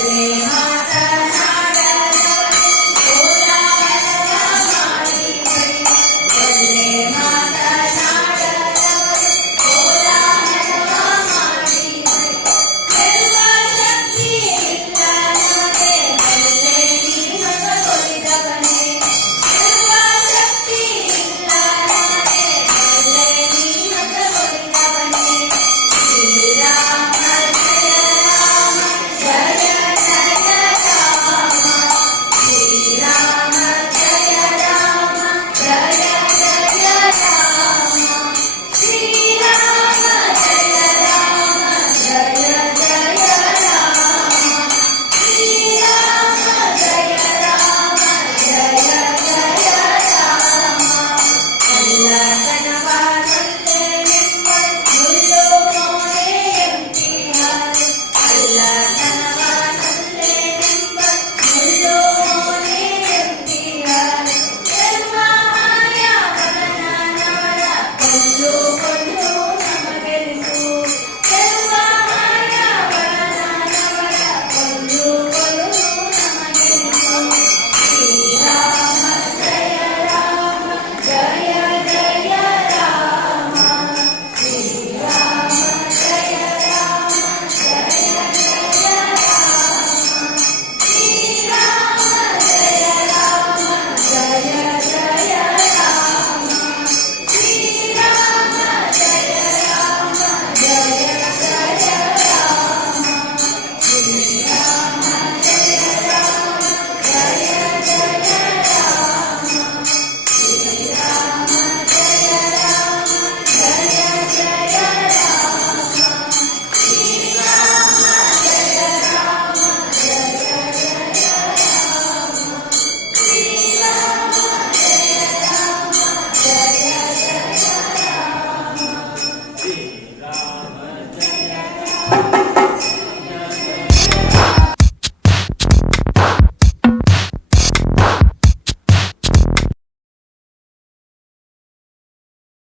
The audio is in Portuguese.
Serena.